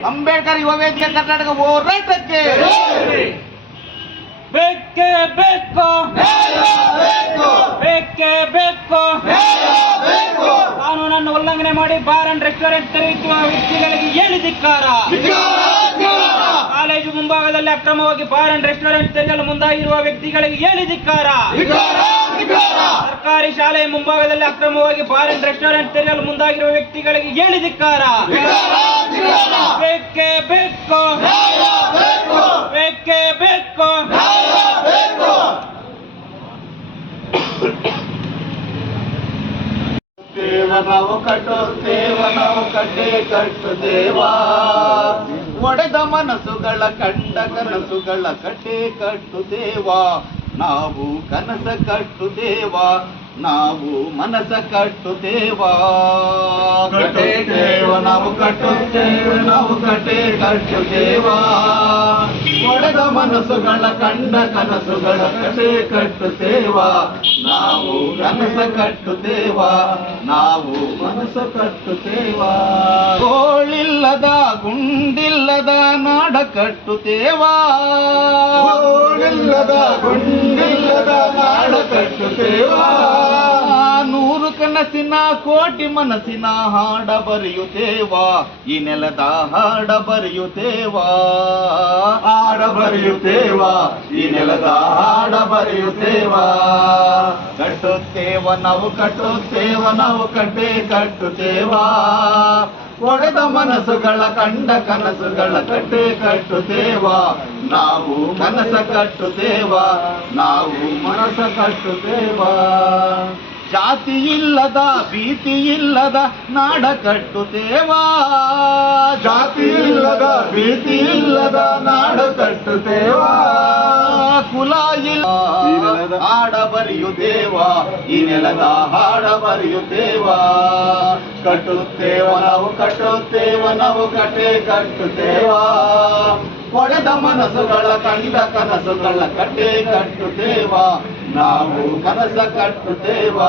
ಅಂಬೇಡ್ಕರ್ ಯುವ ವೇದಿಕೆ ಕರ್ನಾಟಕ ಹೋರಾಟಕ್ಕೆ ಬೇಕೇ ಬೇಕು. ಬೇಕೇ ಬೇಕು. ಕಾನೂನನ್ನು ಉಲ್ಲಂಘನೆ ಮಾಡಿ ಬಾರ್ ಅಂಡ್ ರೆಸ್ಟೋರೆಂಟ್ ತೆರೆಯುತ್ತಿರುವ ವ್ಯಕ್ತಿಗಳಿಗೆ ಹೇಳಿದಿಕ್ಕಾರ ಕಾಲೇಜು ಮುಂಭಾಗದಲ್ಲಿ ಅಕ್ರಮವಾಗಿ ಬಾರ್ ಅಂಡ್ ರೆಸ್ಟೋರೆಂಟ್ ತೆರೆಯಲು ಮುಂದಾಗಿರುವ ವ್ಯಕ್ತಿಗಳಿಗೆ ಹೇಳಿ ಧಿಕ್ಕಾರ? ಸರ್ಕಾರಿ. ಶಾಲೆಯ ಮುಂಭಾಗದಲ್ಲಿ ಅಕ್ರಮವಾಗಿ ಫಾರಿನ್ ಅಂಡ್ ರೆಸ್ಟೋರೆಂಟ್ ತೆರೆಯಲು ಮುಂದಾಗಿರುವ ವ್ಯಕ್ತಿಗಳಿಗೆ ಹೇಳಿ ಧಿಕ್ಕಾರ. ಬೇಕೇ ಬೇಕು. ಬೇಕೇ. ಬೇಕು ದೇವ ನಾವು ಕಟ್ಟೆ ಒಡೆದ ಮನಸ್ಸುಗಳ ಕಂಡ ಕನಸುಗಳ ಕಟ್ಟೆ ಕಟ್ಟುತ್ತೇವ ನಾವು ಕನಸ ದೇವ ನಾವು ಮನಸ ಕಟ್ಟುತ್ತೇವ. ಕಟ್ಟುತ್ತೇವ, ನಾವು ಕಟ್ಟುತ್ತೇವೆ, ನಾವು ಕಟ್ಟೆ ದೇವ ಒಡೆದ ಮನಸ್ಸುಗಳ ಕಂಡ ಕನಸುಗಳ ಕಟ್ಟೆ ದೇವ ನಾವು ಕನಸ ದೇವ ನಾವು ಮನಸ ಕಟ್ಟುತ್ತೇವ ಗೋಳಿಲ್ಲದ ಗುಂಡಿಲ್ಲದ ನಾಡ ಕಟ್ಟುತ್ತೇವ ಗೋಳಿಲ್ಲದ ಗುಂಡಿಲ್ಲದ ನಾಡ ಕಟ್ಟುತ್ತೇವ ಕನಸಿನ ಕೋಟಿ ಮನಸ್ಸಿನ ಹಾಡ ಬರೆಯುತ್ತೇವ. ಈ ನೆಲದ ಹಾಡ ಬರೆಯುತ್ತೇವ. ಹಾಡ ಬರೆಯುತ್ತೇವ. ಈ ನೆಲದ ಹಾಡ ಬರೆಯುತ್ತೇವ. ಕಟ್ಟುತ್ತೇವ ನಾವು ಕಟ್ಟುತ್ತೇವ ನಾವು ಕಟ್ಟೆ ಕಟ್ಟುತ್ತೇವ. ಒಡೆದ ಮನಸ್ಸುಗಳ ಕಂಡ ಕನಸುಗಳ ಕಟ್ಟೆ ಕಟ್ಟುತ್ತೇವಾ. ನಾವು ಕನಸ ಕಟ್ಟುತ್ತೇವಾ. ನಾವು ಮನಸ ಕಟ್ಟುತ್ತೇವ. ಜಾತಿ ಇಲ್ಲದ ಭೀತಿ ಇಲ್ಲದ ನಾಡ ಕಟ್ಟುತ್ತೇವಾ ಜಾತಿ ಇಲ್ಲದ ಭೀತಿ ಇಲ್ಲದ ನಾಡ ಕಟ್ಟುತ್ತೇವಾ ಕುಲ ಇಲ್ಲ ಹಾಡ ಬರೆಯುತ್ತೇವ ಈ ನೆಲದ ಹಾಡ ಬರೆಯುತ್ತೇವ ಕಟ್ಟುತ್ತೇವ ನಾವು ಕಟ್ಟುತ್ತೇವ ನಾವು ಕಟ್ಟೆ ಕಟ್ಟುತ್ತೇವ. ಒಡೆದ ಮನಸ್ಸುಗಳ ಕಂಡ ಕನಸುಗಳ ಕಟ್ಟೆ ಕಟ್ಟುತ್ತೇವ. ನಾವು ಕನಸ ಕಟ್ಟುತ್ತೇವ.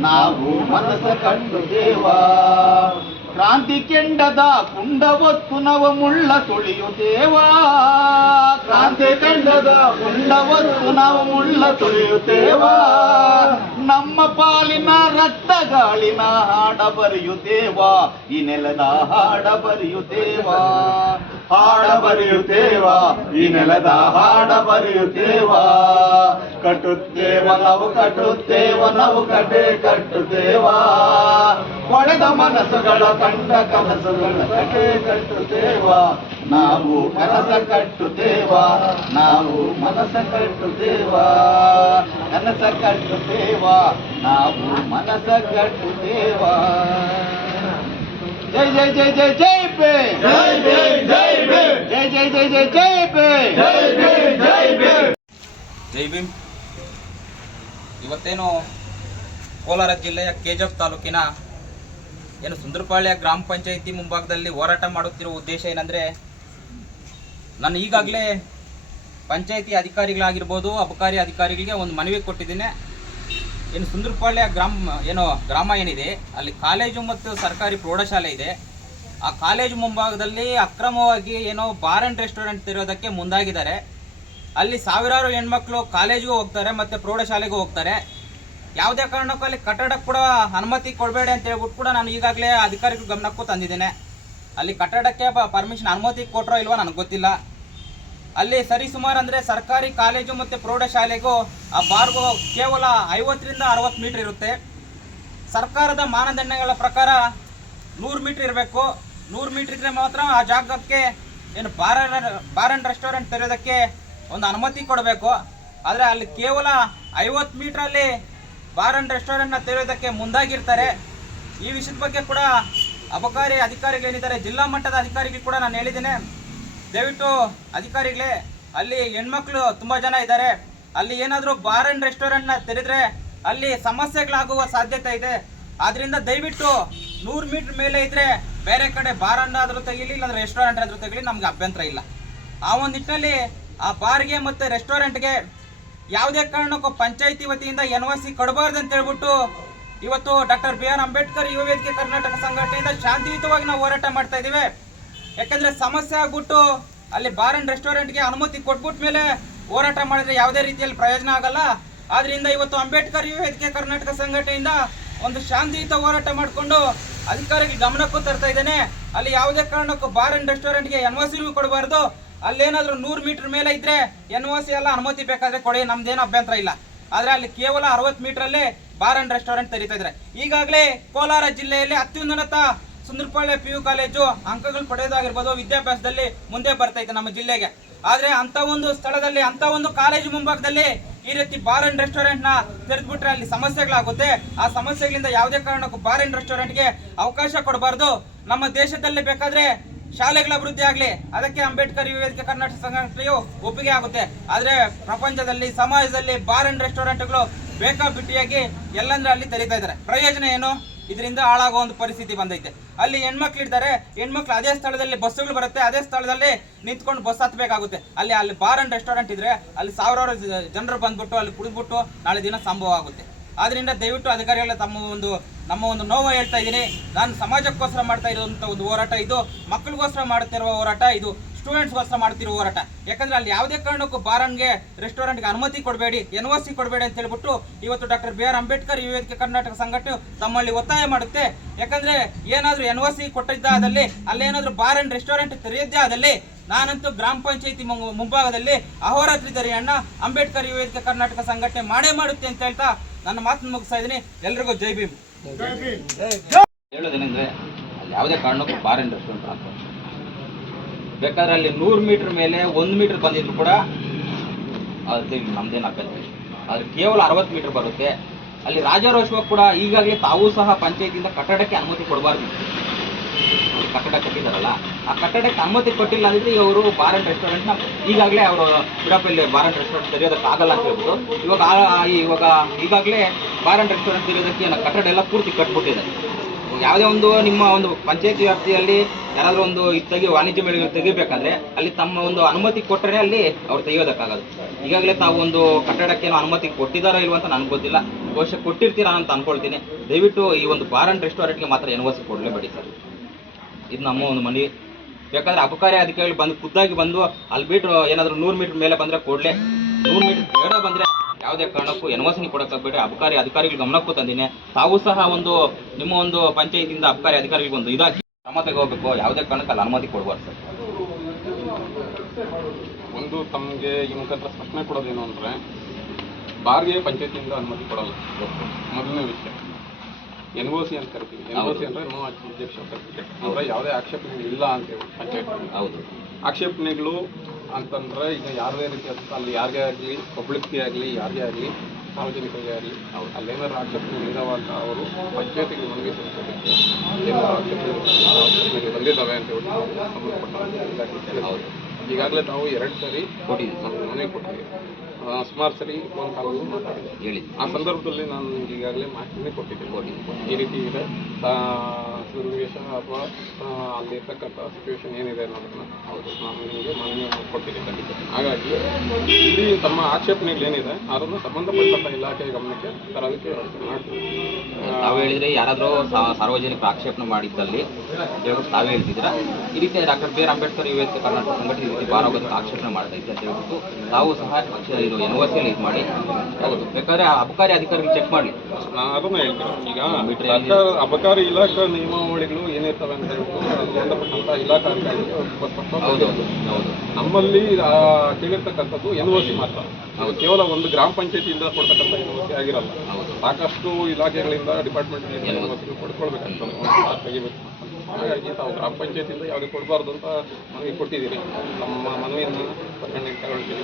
ನಾವು ಮನಸ ಕಟ್ಟುತ್ತೇವ. ಕ್ರಾಂತಿ ಕೆಂಡದ ಕುಂಡ ಒತ್ತು ನವ ಮುಳ್ಳ ತುಳಿಯುತ್ತೇವ. ಕ್ರಾಂತಿ ಕೆಂಡದ ಕುಂಡ ಒತ್ತು ನವ ಮುಳ್ಳ ತುಳಿಯುತ್ತೇವ. ನಮ್ಮ ಪಾಲಿನ ರಕ್ತ ಗಾಳಿನ ಹಾಡ ಬರೆಯುತ್ತೇವ. ಈ ನೆಲದ ಹಾಡ ಬರೆಯುತ್ತೇವ. ಹಾಡ ಬರೆಯುತ್ತೇವ ಈ ನೆಲದ ಹಾಡ ಬರೆಯುತ್ತೇವ ಕಟ್ಟುತ್ತೇವ, ನಾವು ಕಟ್ಟುತ್ತೇವ, ನಾವು ಕಟ್ಟೆ ಕಟ್ಟುತ್ತೇವ? ಕೊಳೆದ ಮನಸ್ಸುಗಳ ಕಂಡ ಕನಸುಗಳ ಕಟ್ಟೆ ಕಟ್ಟುತ್ತೇವ? ನಾವು ಕನಸ ಕಟ್ಟುತ್ತೇವ? ನಾವು ಮನಸ ಕಟ್ಟುತ್ತೇವ? ಕನಸ ಕಟ್ಟುತ್ತೇವ? ನಾವು ಮನಸ ಕಟ್ಟುತ್ತೇವ? ಜೈ ಜೈ ಜೈ ಜೈ ಜೈ, ಪೇ! ಜೈ ಜೈ ಜೈ ಜೈ ಜೈ ಜೈ ಜೈ ಜೈ ಭೀಮ್. ಇವತ್ತೇನು ಕೋಲಾರ ಜಿಲ್ಲೆಯ ಕೆಜಫ್ ತಾಲೂಕಿನ ಏನು ಸುಂದರಪಾಳ್ಯ ಗ್ರಾಮ ಪಂಚಾಯಿತಿ ಮುಂಭಾಗದಲ್ಲಿ ಹೋರಾಟ ಮಾಡುತ್ತಿರುವ ಉದ್ದೇಶ ಏನಂದ್ರೆ, ನಾನು ಈಗಾಗಲೇ ಪಂಚಾಯಿತಿ ಅಧಿಕಾರಿಗಳಾಗಿರ್ಬೋದು, ಅಬಕಾರಿ ಅಧಿಕಾರಿಗಳಿಗೆ ಒಂದು ಮನವಿ ಕೊಟ್ಟಿದ್ದೀನಿ. ಏನು ಸುಂದರಪಾಳ್ಯ ಗ್ರಾಮ, ಏನು ಗ್ರಾಮ ಏನಿದೆ, ಅಲ್ಲಿ ಕಾಲೇಜು ಮತ್ತು ಸರ್ಕಾರಿ ಪ್ರೌಢಶಾಲೆ ಇದೆ. ಆ ಕಾಲೇಜು ಮುಂಭಾಗದಲ್ಲಿ ಅಕ್ರಮವಾಗಿ ಏನೋ ಬಾರ್ ಅಂಡ್ ರೆಸ್ಟೋರೆಂಟ್ ತೆರೆಯೋದಕ್ಕೆ ಮುಂದಾಗಿದ್ದಾರೆ. ಅಲ್ಲಿ ಸಾವಿರಾರು ಹೆಣ್ಮಕ್ಳು ಕಾಲೇಜಿಗೂ ಹೋಗ್ತಾರೆ ಮತ್ತು ಪ್ರೌಢಶಾಲೆಗೂ ಹೋಗ್ತಾರೆ. ಯಾವುದೇ ಕಾರಣಕ್ಕೂ ಅಲ್ಲಿ ಕಟ್ಟಡಕ್ಕೆ ಕೂಡ ಅನುಮತಿ ಕೊಡಬೇಡಿ ಅಂತ ಹೇಳ್ಬಿಟ್ಟು ಕೂಡ ನಾನು ಈಗಾಗಲೇ ಅಧಿಕಾರಿಗಳ ಗಮನಕ್ಕೂ ತಂದಿದ್ದೇನೆ. ಅಲ್ಲಿ ಕಟ್ಟಡಕ್ಕೆ ಪರ್ಮಿಷನ್ ಅನುಮತಿ ಕೊಟ್ಟರೋ ಇಲ್ವೋ ನನಗೆ ಗೊತ್ತಿಲ್ಲ. ಅಲ್ಲಿ ಸರಿಸುಮಾರು ಅಂದರೆ ಸರ್ಕಾರಿ ಕಾಲೇಜು ಮತ್ತು ಪ್ರೌಢಶಾಲೆಗೂ ಆ ಬಾರ್ಗೂ ಕೇವಲ ಐವತ್ತರಿಂದ ಅರವತ್ತು ಮೀಟ್ರ್ ಇರುತ್ತೆ. ಸರ್ಕಾರದ ಮಾನದಂಡಗಳ ಪ್ರಕಾರ ನೂರು ಮೀಟ್ರ್ ಇರಬೇಕು. ನೂರು ಮೀಟ್ರ್ ಇದ್ರೆ ಮಾತ್ರ ಆ ಜಾಗಕ್ಕೆ ಏನು ಬಾರ್ ಬಾರ್ ಆ್ಯಂಡ್ ರೆಸ್ಟೋರೆಂಟ್ ತೆರೆಯೋದಕ್ಕೆ ಒಂದು ಅನುಮತಿ ಕೊಡಬೇಕು. ಆದರೆ ಅಲ್ಲಿ ಕೇವಲ ಐವತ್ತು ಮೀಟ್ರಲ್ಲಿ ಬಾರ್ ಆ್ಯಂಡ್ ರೆಸ್ಟೋರೆಂಟ್ನ ತೆರೆಯೋದಕ್ಕೆ ಮುಂದಾಗಿರ್ತಾರೆ. ಈ ವಿಷಯದ ಬಗ್ಗೆ ಕೂಡ ಅಬಕಾರಿ ಅಧಿಕಾರಿಗಳೇನಿದ್ದಾರೆ ಜಿಲ್ಲಾ ಮಟ್ಟದ ಅಧಿಕಾರಿಗಳು ಕೂಡ ನಾನು ಹೇಳಿದ್ದೇನೆ. ದಯವಿಟ್ಟು ಅಧಿಕಾರಿಗಳೇ, ಅಲ್ಲಿ ಹೆಣ್ಮಕ್ಳು ತುಂಬ ಜನ ಇದ್ದಾರೆ. ಅಲ್ಲಿ ಏನಾದರೂ ಬಾರ್ ಆ್ಯಂಡ್ ರೆಸ್ಟೋರೆಂಟ್ನ ತೆರೆದ್ರೆ ಅಲ್ಲಿ ಸಮಸ್ಯೆಗಳಾಗುವ ಸಾಧ್ಯತೆ ಇದೆ. ಆದ್ದರಿಂದ ದಯವಿಟ್ಟು ನೂರು ಮೀಟರ್ ಮೇಲೆ ಇದ್ರೆ ಬೇರೆ ಕಡೆ ಬಾರ್ ಆದ್ರೂ ತೆಗಿಲಿ, ಇಲ್ಲಾಂದ್ರೆ ರೆಸ್ಟೋರೆಂಟ್ ಆದ್ರೂ ತೆಗಿಲಿ, ನಮ್ಗೆ ಅಭ್ಯಂತರ ಇಲ್ಲ. ಆ ಒಂದು ನಿಟ್ಟಿನಲ್ಲಿ ಆ ಬಾರ್ಗೆ ಮತ್ತು ರೆಸ್ಟೋರೆಂಟ್ಗೆ ಯಾವುದೇ ಕಾರಣಕ್ಕೂ ಪಂಚಾಯಿತಿ ವತಿಯಿಂದ ಎನ್ ಒ ಸಿ ಕೊಡಬಾರ್ದು ಅಂತ ಹೇಳ್ಬಿಟ್ಟು ಇವತ್ತು ಡಾಕ್ಟರ್ ಬಿ ಆರ್ ಅಂಬೇಡ್ಕರ್ ಯುವ ವೇದಿಕೆ ಕರ್ನಾಟಕ ಸಂಘಟನೆಯಿಂದ ಶಾಂತಿಯುತವಾಗಿ ನಾವು ಹೋರಾಟ ಮಾಡ್ತಾ ಇದ್ದೀವಿ. ಯಾಕಂದ್ರೆ ಸಮಸ್ಯೆ ಆಗ್ಬಿಟ್ಟು ಅಲ್ಲಿ ಬಾರ್ ಅಂಡ್ ರೆಸ್ಟೋರೆಂಟ್ಗೆ ಅನುಮತಿ ಕೊಟ್ಬಿಟ್ಟ ಮೇಲೆ ಹೋರಾಟ ಮಾಡಿದ್ರೆ ಯಾವುದೇ ರೀತಿಯಲ್ಲಿ ಪ್ರಯೋಜನ ಆಗಲ್ಲ. ಆದ್ರಿಂದ ಇವತ್ತು ಅಂಬೇಡ್ಕರ್ ಯುವ ವೇದಿಕೆ ಕರ್ನಾಟಕ ಸಂಘಟನೆಯಿಂದ ಒಂದು ಶಾಂತಿಯುತ ಹೋರಾಟ ಮಾಡಿಕೊಂಡು ಅಧಿಕಾರಿಗಳ ಗಮನಕ್ಕೂ ತರ್ತಾ ಇದ್ದೇನೆ. ಅಲ್ಲಿ ಯಾವುದೇ ಕಾರಣಕ್ಕೂ ಬಾರ್ ಅಂಡ್ ರೆಸ್ಟೋರೆಂಟ್ಗೆ ಎನ್ ಒ ಸಿಗೂ ಕೊಡಬಾರ್ದು. ಅಲ್ಲೇನಾದ್ರೂ ನೂರು ಮೀಟರ್ ಮೇಲೆ ಇದ್ರೆ ಎನ್ ಒ ಸಿ ಎಲ್ಲ ಅನುಮತಿ ಬೇಕಾದ್ರೆ ಕೊಡಿ, ನಮ್ದೇನು ಅಭ್ಯಂತರ ಇಲ್ಲ. ಆದ್ರೆ ಅಲ್ಲಿ ಕೇವಲ ಅರವತ್ತು ಅಲ್ಲೇ ಬಾರ್ ಅಂಡ್ ರೆಸ್ಟೋರೆಂಟ್ ತೆರೀತಾ ಇದ್ರೆ ಈಗಾಗಲೇ ಕೋಲಾರ ಜಿಲ್ಲೆಯಲ್ಲಿ ಅತ್ಯುನ್ನತ ಸುಂದರಪಾಳ್ಯ ಪಿ ಯು ಕಾಲೇಜು ಅಂಕಗಳು ಪಡೆಯೋದಾಗಿರ್ಬೋದು ವಿದ್ಯಾಭ್ಯಾಸದಲ್ಲಿ ಮುಂದೆ ಬರ್ತೈತೆ ನಮ್ಮ ಜಿಲ್ಲೆಗೆ. ಆದ್ರೆ ಅಂತ ಒಂದು ಸ್ಥಳದಲ್ಲಿ ಅಂತ ಒಂದು ಕಾಲೇಜು ಮುಂಭಾಗದಲ್ಲಿ ಈ ರೀತಿ ಬಾರ್ ಅಂಡ್ ರೆಸ್ಟೋರೆಂಟ್ನ ತೆರೆದ್ಬಿಟ್ರೆ ಅಲ್ಲಿ ಸಮಸ್ಯೆಗಳಾಗುತ್ತೆ. ಆ ಸಮಸ್ಯೆಗಳಿಂದ ಯಾವುದೇ ಕಾರಣಕ್ಕೂ ಬಾರ್ ಅಂಡ್ ರೆಸ್ಟೋರೆಂಟ್ಗೆ ಅವಕಾಶ ಕೊಡಬಾರ್ದು. ನಮ್ಮ ದೇಶದಲ್ಲಿ ಬೇಕಾದ್ರೆ ಶಾಲೆಗಳ ಅಭಿವೃದ್ಧಿ ಆಗಲಿ, ಅದಕ್ಕೆ ಅಂಬೇಡ್ಕರ್ ವಿವೇದಿಕೆ ವೇದಿಕೆ ಕರ್ನಾಟಕ ಸಂಘಟನೆಯು ಒಪ್ಪಿಗೆ ಆಗುತ್ತೆ. ಆದ್ರೆ ಪ್ರಪಂಚದಲ್ಲಿ, ಸಮಾಜದಲ್ಲಿ ಬಾರ್ ಅಂಡ್ ರೆಸ್ಟೋರೆಂಟ್ಗಳು ಬೇಕಾಬಿಟ್ಟಿಯಾಗಿ ಎಲ್ಲಂದ್ರೆ ಅಲ್ಲಿ ತೆರೀತಾ ಇದ್ದಾರೆ. ಪ್ರಯೋಜನ ಏನು? ಇದರಿಂದ ಹಾಳಾಗೋ ಒಂದು ಪರಿಸ್ಥಿತಿ ಬಂದೈತೆ. ಅಲ್ಲಿ ಹೆಣ್ಮಕ್ಳು ಇರ್ತಾರೆ ಹೆಣ್ಮಕ್ಳು ಅದೇ ಸ್ಥಳದಲ್ಲಿ ಬಸ್ಸುಗಳು ಬರುತ್ತೆ, ಅದೇ ಸ್ಥಳದಲ್ಲಿ ನಿಂತ್ಕೊಂಡು ಬಸ್ ಹತ್ತಬೇಕಾಗುತ್ತೆ ಅಲ್ಲಿ ಅಲ್ಲಿ ಬಾರ್ ಅಂಡ್ ರೆಸ್ಟೋರೆಂಟ್ ಇದ್ರೆ ಅಲ್ಲಿ ಸಾವಿರಾರು ಜನರು ಬಂದ್ಬಿಟ್ಟು ಅಲ್ಲಿ ಕುಡಿದ್ಬಿಟ್ಟು ನಾಳೆ ದಿನ ಸಂಭವ ಆಗುತ್ತೆ ಆದ್ರಿಂದ ದಯವಿಟ್ಟು ಅಧಿಕಾರಿಗಳ ತಮ್ಮ ಒಂದು, ನಮ್ಮ ಒಂದು ನೋವು ಹೇಳ್ತಾ ಇದ್ದೀನಿ. ನಾನು ಸಮಾಜಕ್ಕೋಸ್ಕರ ಮಾಡ್ತಾ ಇರುವಂತ ಒಂದು ಹೋರಾಟ ಇದು, ಮಕ್ಕಳಿಗೋಸ್ಕರ ಮಾಡುತ್ತಿರುವ ಹೋರಾಟ ಇದು. ಸ್ಟೂಡೆಂಟ್ಸ್ಗೋಸ್ಕರ ಮಾಡ್ತಿರೋ ಹೋರಾಟ. ಯಾಕಂದ್ರೆ ಅಲ್ಲಿ ಯಾವುದೇ ಕಾರಣಕ್ಕೂ ಬಾರನ್ಗೆ ರೆಸ್ಟೋರೆಂಟ್ಗೆ ಅನುಮತಿ ಕೊಡಬೇಡಿ ಎನ್ ಒ ಸಿ ಕೊಡಬೇಡಿ ಅಂತ ಹೇಳ್ಬಿಟ್ಟು ಇವತ್ತು ಡಾಕ್ಟರ್ ಬಿ ಆರ್ ಅಂಬೇಡ್ಕರ್ ಯುವ ಕರ್ನಾಟಕ ಸಂಘಟನೆ ತಮ್ಮಲ್ಲಿ ಒತ್ತಾಯ ಮಾಡುತ್ತೆ. ಯಾಕಂದ್ರೆ ಏನಾದ್ರೂ ಎನ್ ಒ ಸಿ ಕೊಟ್ಟಿದ್ದಾದಲ್ಲಿ ಅಲ್ಲೇನಾದ್ರೂ ಬಾರ್ ಅಂಡ್ ರೆಸ್ಟೋರೆಂಟ್ ತೆರೆಯದ್ದಾದಲ್ಲಿ ನಾನಂತೂ ಗ್ರಾಮ ಪಂಚಾಯತಿ ಮುಂಭಾಗದಲ್ಲಿ ಅಹೋರಾತ್ರಿ ಧರೆಯನ್ನ ಅಂಬೇಡ್ಕರ್ ಯುವ ಕರ್ನಾಟಕ ಸಂಘಟನೆ ಮಾಡೇ ಮಾಡುತ್ತೆ ಅಂತ ಹೇಳ್ತಾ ನನ್ನ ಮಾತನ್ನು ಮುಗಿಸ್ತಾ ಇದ್ದೀನಿ. ಎಲ್ರಿಗೂ ಜೈ ಭೀಮ್. ಹೇಳೋದೇನೆಂದ್ರೆ ಅಲ್ಲಿ ಯಾವುದೇ ಕಾರಣಕ್ಕೂ ಬಾರ್ ಅಂಡ್ ರೆಸ್ಟೋರೆಂಟ್ ಹಾಕ್ಬಾರ್ದು ಬೇಕಾದ್ರೆ ಅಲ್ಲಿ ನೂರು ಮೀಟರ್ ಮೇಲೆ ಒಂದು ಮೀಟರ್ ಬಂದಿದ್ರು ಕೂಡ ಅದಕ್ಕೆ ನಮ್ದೇನು ಅಭ್ಯಂತರ. ಆದ್ರೆ ಕೇವಲ ಅರವತ್ತು ಮೀಟರ್ ಬರುತ್ತೆ. ಅಲ್ಲಿ ರಾಜಾರೋಷವಾಗಿ ಕೂಡ ಈಗಾಗಲೇ ತಾವು ಸಹ ಪಂಚಾಯತಿಯಿಂದ ಕಟ್ಟಡಕ್ಕೆ ಅನುಮತಿ ಕೊಡಬಾರ್ದು. ಕಟ್ಟಡ ಕಟ್ಟಿದಾರಲ್ಲ, ಆ ಕಟ್ಟಡಕ್ಕೆ ಅನುಮತಿ ಕೊಟ್ಟಿಲ್ಲ ಅಂದ್ರೆ ಇವರು ಬಾರ್ ಅಂಡ್ ರೆಸ್ಟೋರೆಂಟ್ನ ಈಗಾಗಲೇ ಅವರು ಬಿಡಪಲ್ಲಿ ಬಾರ್ ಅಂಡ್ ರೆಸ್ಟೋರೆಂಟ್ ತೆರೆಯೋದಕ್ಕೆ ಆಗಲ್ಲ ಅಂತ ಹೇಳ್ಬಿಟ್ಟು, ಇವಾಗ ಇವಾಗ ಈಗಾಗಲೇ ಬಾರ್ ಅಂಡ್ ರೆಸ್ಟೋರೆಂಟ್ ತೆರೆಯೋದಕ್ಕೆ ಕಟ್ಟಡ ಎಲ್ಲ ಪೂರ್ತಿ ಕಟ್ಬಿಟ್ಟಿದ್ದಾರೆ. ಯಾವುದೇ ಒಂದು ನಿಮ್ಮ ಒಂದು ಪಂಚಾಯತಿ ವ್ಯಾಪ್ತಿಯಲ್ಲಿ ಯಾರಾದರೂ ಒಂದು ಇತ್ತಾಗಿ ವಾಣಿಜ್ಯ ಮೇಳಗಳು ತೆಗಿಬೇಕಂದ್ರೆ ಅಲ್ಲಿ ತಮ್ಮ ಒಂದು ಅನುಮತಿ ಕೊಟ್ಟರೆ ಅಲ್ಲಿ ಅವ್ರು ತೆಗಿಯೋದಕ್ಕಾಗೋದು. ಈಗಾಗಲೇ ತಾವು ಒಂದು ಕಟ್ಟಡಕ್ಕೆ ಏನೋ ಅನುಮತಿ ಕೊಟ್ಟಿದ್ದಾರೋ ಇಲ್ವೋ ಅಂತ ನನಗೆ ಗೊತ್ತಿಲ್ಲ. ಬಹುಶಃ ಕೊಟ್ಟಿರ್ತೀರಾ ಅಂತ ಅನ್ಕೊಳ್ತೀನಿ. ದಯವಿಟ್ಟು ಈ ಒಂದು ಬಾರ್ ಅಂಡ್ ರೆಸ್ಟೋರೆಂಟ್ಗೆ ಮಾತ್ರ ಎನ್ವರ್ಸ್ ಕೊಡಲೇಬೇಡಿ ಸರ್. ಇದು ನಮ್ಮ ಒಂದು ಮನವಿ. ಬೇಕಾದ್ರೆ ಅಬಕಾರಿ ಅಧಿಕಾರಿಗಳು ಬಂದು ಖುದ್ದಾಗಿ ಬಂದು ಅಲ್ಲಿ ಬಿಟ್ಟು ಏನಾದರೂ ನೂರು ಮೀಟರ್ ಮೇಲೆ ಬಂದರೆ ಕೊಡಲೇ. ನೂರು ಮೀಟರ್ ಬೇಡ ಬಂದ್ರೆ ಯಾವುದೇ ಕಾರಣಕ್ಕೂ ಎನ್ವಸಿನಿ ಕೊಡೋಕ್ಕಾಗಬೇಡಿ ಅಬಕಾರಿ ಅಧಿಕಾರಿಗಳ ಗಮನಕ್ಕೂ ತಂದಿನಿ. ತಾವು ಸಹ ಒಂದು ನಿಮ್ಮ ಒಂದು ಪಂಚಾಯತಿಯಿಂದ ಅಬಕಾರಿ ಅಧಿಕಾರಿಗಳಿಗೆ ಒಂದು ಇದಾಕಿ ಕ್ರಮ ತಗೋಬೇಕು ಯಾವುದೇ ಕಾರಣಕ್ಕೆ ಅಲ್ಲಿ ಅನುಮತಿ ಕೊಡಬಾರ್ದು ಸರ್. ಒಂದು ತಮಗೆ ಈ ಮುಖಾಂತರ ಸ್ಪಷ್ಟನೆ ಕೊಡೋದೇನು ಅಂದರೆ ಬಾರ್ಗೆ ಪಂಚಾಯತಿಯಿಂದ ಅನುಮತಿ ಕೊಡಲ್ಲ. ಮೊದಲನೇ ವಿಷಯ. ಎನ್ ಓ ಸಿ ಅಂತ ಕರಿತೀವಿ. ಎನ್ ಓ ಸಿ ಅಂದರೆ ನೋ ಅಬ್ಜೆಕ್ಷನ್ ಸರ್ಟಿಫಿಕೇಟ್ ಅಂದರೆ ಯಾವುದೇ ಆಕ್ಷೇಪಣೆ ಇಲ್ಲ ಅಂತೇಳಿ ಪಂಚಾಯತ್ ಹೌದು. ಆಕ್ಷೇಪಣೆಗಳು ಅಂತಂದ್ರೆ ಈಗ ಯಾವುದೇ ರೀತಿ ಅಂತ ಅಲ್ಲಿ ಯಾರಿಗೇ ಆಗಲಿ ಪಬ್ಲಿಕ್ಗೆ ಆಗಲಿ ಯಾರಿಗೇ ಆಗಲಿ ಸಾರ್ವಜನಿಕರಿಗೆ ಆಗಲಿ ಅಲ್ಲೇನಾದ್ರು ಆಕ್ಷೇಪಣೆ ಅಂತ ಅವರು ಪಂಚಾಯತಿಗೆ ಮನವಿ ಸಲ್ಲಿಸಬೇಕು. ಏನಾದ್ರು ಆಕ್ಷೇಪಣೆ ಆಕ್ಷೇಪಣೆಗಳು ಬಂದಿದ್ದಾವೆ ಅಂತ ಹೇಳಿ ಸಂಬಂಧಪಟ್ಟ ಹೌದು. ಈಗಾಗಲೇ ನಾವು ಎರಡು ಸರಿ ಕೊಟ್ಟಿದ್ದೀವಿ. ಮನವಿ ಮನೆಗೆ ಕೊಟ್ಟಿದ್ದೀವಿ. ಸುಮಾರು ಸರಿ ಫೋನ್ ಮಾತಾಡಿದೆ ಮಾತಾಡಿದ್ದೆ ಹೇಳಿ ಆ ಸಂದರ್ಭದಲ್ಲಿ ನಾನು ಈಗಾಗಲೇ ಮಾಹಿತಿನೇ ಕೊಟ್ಟಿದ್ದೆ. ಈ ರೀತಿ ಇದೆ. ಸನ್ನಿವೇಶ ಅಥವಾ ಅಲ್ಲಿರ್ತಕ್ಕಂಥ ಸಿಚುವೇಶನ್ ಏನಿದೆ ಅನ್ನೋದನ್ನ ನಾನು ನಿಮಗೆ ಮನವಿ ಕೊಟ್ಟಿದ್ದೀನಿ ಖಂಡಿತ. ಹಾಗಾಗಿ ಇಲ್ಲಿ ತಮ್ಮ ಆಕ್ಷೇಪಣೆಗಳೇನಿದೆ ಅದನ್ನು ಸಂಬಂಧಪಟ್ಟಂತ ಇಲಾಖೆಯ ಗಮನಕ್ಕೆ ತರೋದಕ್ಕೆ ವ್ಯವಸ್ಥೆ ಮಾಡ್ತೀವಿ. ತಾವು ಹೇಳಿದ್ರೆ ಯಾರಾದರೂ ಸಾರ್ವಜನಿಕರು ಆಕ್ಷೇಪಣೆ ಮಾಡಿದ್ದಲ್ಲಿ ಹೇಳ್ಬಿಟ್ಟು ತಾವೇ ಹೇಳ್ತಿದ್ದೀರಾ? ಈ ರೀತಿ ಡಾಕ್ಟರ್ ಬಿ ಆರ್ ಅಂಬೇಡ್ಕರ್ ಇವತ್ತು ಕರ್ನಾಟಕ ಸಂಘಟನೆ ಈ ರೀತಿ ಬಾರೋಗೋದಕ್ಕೆ ಆಕ್ಷೇಪಣೆ ಮಾಡ್ತಾ ಇದ್ದೆ ಅಂತ ಹೇಳ್ಬಿಟ್ಟು ತಾವು ಸಹ ಪಕ್ಷ ಇದು ಎನ್ ಓ ಸಿಯಲ್ಲಿ ಇದು ಮಾಡಿ ಹೌದು. ಬೇಕಾದ್ರೆ ಆ ಅಬಕಾರಿ ಅಧಿಕಾರಿಗಳು ಚೆಕ್ ಮಾಡಿ. ನಾನು ಅದನ್ನ ಹೇಳ್ತೀನಿ. ಈಗ ಅಬಕಾರಿ ಇಲಾಖೆ ನಿಯಮಾವಳಿಗಳು ಏನಿರ್ತವೆ ಅಂತ ಹೇಳ್ಬಿಟ್ಟು ಸಂಬಂಧಪಟ್ಟಂತ ಇಲಾಖಾ ಅಧಿಕಾರಿಗಳು ನಮ್ಮಲ್ಲಿ ಕೇಳಿರ್ತಕ್ಕಂಥದ್ದು ಎನ್ ಒ ಸಿ ಮಾತ್ರ ನಾವು ಕೇವಲ ಒಂದು ಗ್ರಾಮ ಪಂಚಾಯತಿಯಿಂದ ಕೊಡ್ತಕ್ಕಂಥ ಎನ್ ಒ ಸಿ ಆಗಿರಲ್ಲ ಸಾಕಷ್ಟು ಇಲಾಖೆಗಳಿಂದ ಡಿಪಾರ್ಟ್ಮೆಂಟ್ಗಳಿಂದ ಎನ್ ಒ ಸಿ ಪಡ್ಕೊಳ್ಬೇಕಂತ ತೆಗಿಬೇಕು. ಹಾಗಾಗಿ ತಾವು ಗ್ರಾಮ ಪಂಚಾಯತಿಯಿಂದ ಯಾವುದೇ ಕೊಡಬಾರ್ದು ಅಂತ ಮನವಿ ಕೊಟ್ಟಿದ್ದೀರಿ. ನಮ್ಮ ಮನವಿಯನ್ನು ಪರಿಗಣನೆಗೆ ತಗೊಳ್ತೀವಿ.